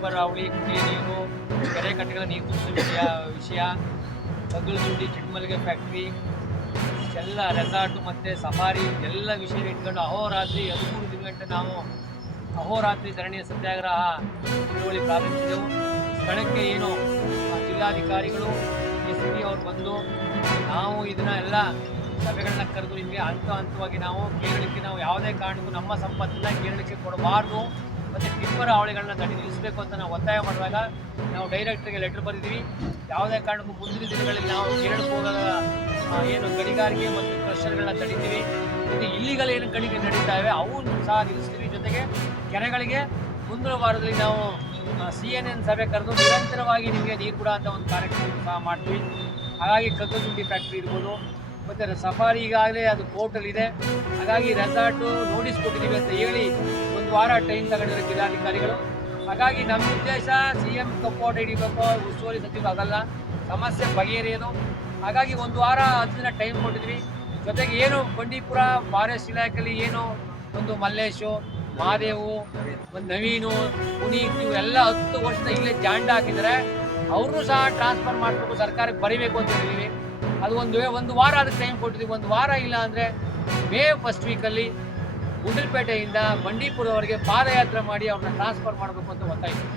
Tipper ಅವಳಿ, ಕುಡಿಯ ನೀರು, ಕೆರೆ ಕಟ್ಟೆಗಳ ನೀರು ತುಂಬಿಸುವ ವಿಷಯ, ಕಗ್ಗಲಗುಂಡಿ ಚಿಕ್ಕಮಲ್ಲಿಗೆ ಫ್ಯಾಕ್ಟ್ರಿ, ಎಲ್ಲ ರೆಸಾರ್ಟು ಮತ್ತು ಸಫಾರಿ ಎಲ್ಲ ವಿಷಯ ಇಟ್ಕೊಂಡು ಅಹೋರಾತ್ರಿ 13 ದಿನಗಂಟೆ ನಾವು ಅಹೋರಾತ್ರಿ ಧರಣಿಯ ಸತ್ಯಾಗ್ರಹ ಚಳುವಳಿ ಪ್ರಾರಂಭಿಸಿದೆವು. ಸ್ಥಳಕ್ಕೆ ಏನು ಜಿಲ್ಲಾಧಿಕಾರಿಗಳು SP ಅವ್ರು ಬಂದು ನಾವು ಇದನ್ನ ಎಲ್ಲ ಸಭೆಗಳನ್ನ ಕರೆದು ನಿಮಗೆ ಹಂತವಾಗಿ ನಾವು ಕೇರಳಕ್ಕೆ ನಾವು ಯಾವುದೇ ಕಾರಣಕ್ಕೂ ನಮ್ಮ ಸಂಪತ್ತನ್ನ ಕೇರಳಕ್ಕೆ ಕೊಡಬಾರ್ದು ಮತ್ತು ಟಿಪ್ಪರ್ ಹಾವಳಿಗಳನ್ನ ತಡೆ ನಿಲ್ಲಿಸಬೇಕು ಅಂತ ನಾವು ಒತ್ತಾಯ ಮಾಡುವಾಗ ನಾವು ಡೈರೆಕ್ಟ್ರಿಗೆ ಲೆಟರ್ ಬರೆದಿದ್ದೀವಿ. ಯಾವುದೇ ಕಾರಣಕ್ಕೂ ಮುಂದಿನ ದಿನಗಳಲ್ಲಿ ನಾವು ಕೇರಳಕ್ಕೆ ಹೋಗೋದ ಏನು ಗಣಿಗಾರಿಕೆ ಮತ್ತು ಕ್ರಷರ್ಗಳನ್ನ ತಡಿತೀವಿ. ಇದು ಇಲ್ಲಿಗಲ್ ಏನು ಗಣಿಗೆ ನಡೀತಾವೆ ಅವನ್ನು ಸಹ ನಿಲ್ಲಿಸ್ತೀವಿ. ಜೊತೆಗೆ ಕೆರೆಗಳಿಗೆ ಮುಂದಿನ ವಾರದಲ್ಲಿ ನಾವು CNN ಸಭೆ ಕರೆದು ನಿರಂತರವಾಗಿ ನಿಮಗೆ ನೀರು ಕೂಡ ಅಂತ ಒಂದು ಕಾರ್ಯಕ್ರಮ ಸಹ ಮಾಡ್ತೀವಿ. ಹಾಗಾಗಿ ಕಗ್ಗಲಗುಂಡಿ ಫ್ಯಾಕ್ಟ್ರಿ ಇರ್ಬೋದು ಮತ್ತು ಸಫಾರಿ ಈಗಾಗಲೇ ಅದು ಕೋರ್ಟಲ್ಲಿದೆ. ಹಾಗಾಗಿ ರೆಸಾರ್ಟು ನೋಟಿಸ್ ಕೊಟ್ಟಿದ್ದೀವಿ ಅಂತ ಹೇಳಿ ಒಂದು ವಾರ ಟೈಮ್ ತಗೊಂಡಿರೋ ಜಿಲ್ಲಾಧಿಕಾರಿಗಳು. ಹಾಗಾಗಿ ನಮ್ಮ ಉದ್ದೇಶ CM ಕಪ್ಪೋಟ ಹಿಡಿಬೇಕು, ಉಸ್ತುವಾರಿ ಸಚಿವ ಆಗಲ್ಲ, ಸಮಸ್ಯೆ ಬಗೆಹರಿಯೋದು. ಹಾಗಾಗಿ ಒಂದು ವಾರ 10 ದಿನ ಟೈಮ್ ಕೊಟ್ಟಿದ್ವಿ. ಜೊತೆಗೆ ಏನು ಬಂಡೀಪುರ ಫಾರೆಸ್ಟ್ ಇಲಾಖೆಯಲ್ಲಿ ಏನು ಒಂದು ಮಲ್ಲೇಶು, ಮಹಾದೇವು, ಒಂದು ನವೀನು, ಪುನೀತ್ ಇವೆಲ್ಲ 10 ವರ್ಷದ ಇಲ್ಲೇ ಜಾಂಡ ಹಾಕಿದರೆ ಅವ್ರನ್ನೂ ಸಹ ಟ್ರಾನ್ಸ್ಫರ್ ಮಾಡಬೇಕು, ಸರ್ಕಾರಕ್ಕೆ ಬರೀಬೇಕು ಅಂತ ಹೇಳಿದ್ದೀವಿ. ಅದು ಒಂದು ವಾರ ಅದಕ್ಕೆ ಟೈಮ್ ಕೊಟ್ಟಿದ್ದೀವಿ. ಒಂದು ವಾರ ಇಲ್ಲ ಅಂದರೆ May 1st ವೀಕಲ್ಲಿ ಗುಂಡಲಪೇಟೆಯಿಂದ ಬಂಡೀಪುರವರೆಗೆ ಪಾದಯಾತ್ರೆ ಮಾಡಿ ಅವ್ರನ್ನ ಟ್ರಾನ್ಸ್ಫರ್ ಮಾಡಬೇಕು ಅಂತ ಒತ್ತಾಯಿಸ್ತೀವಿ.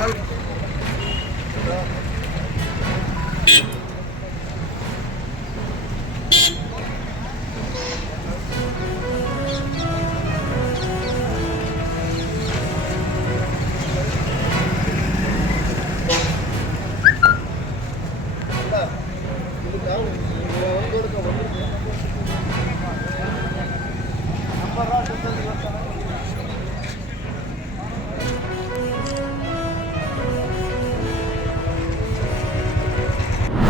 Gracias.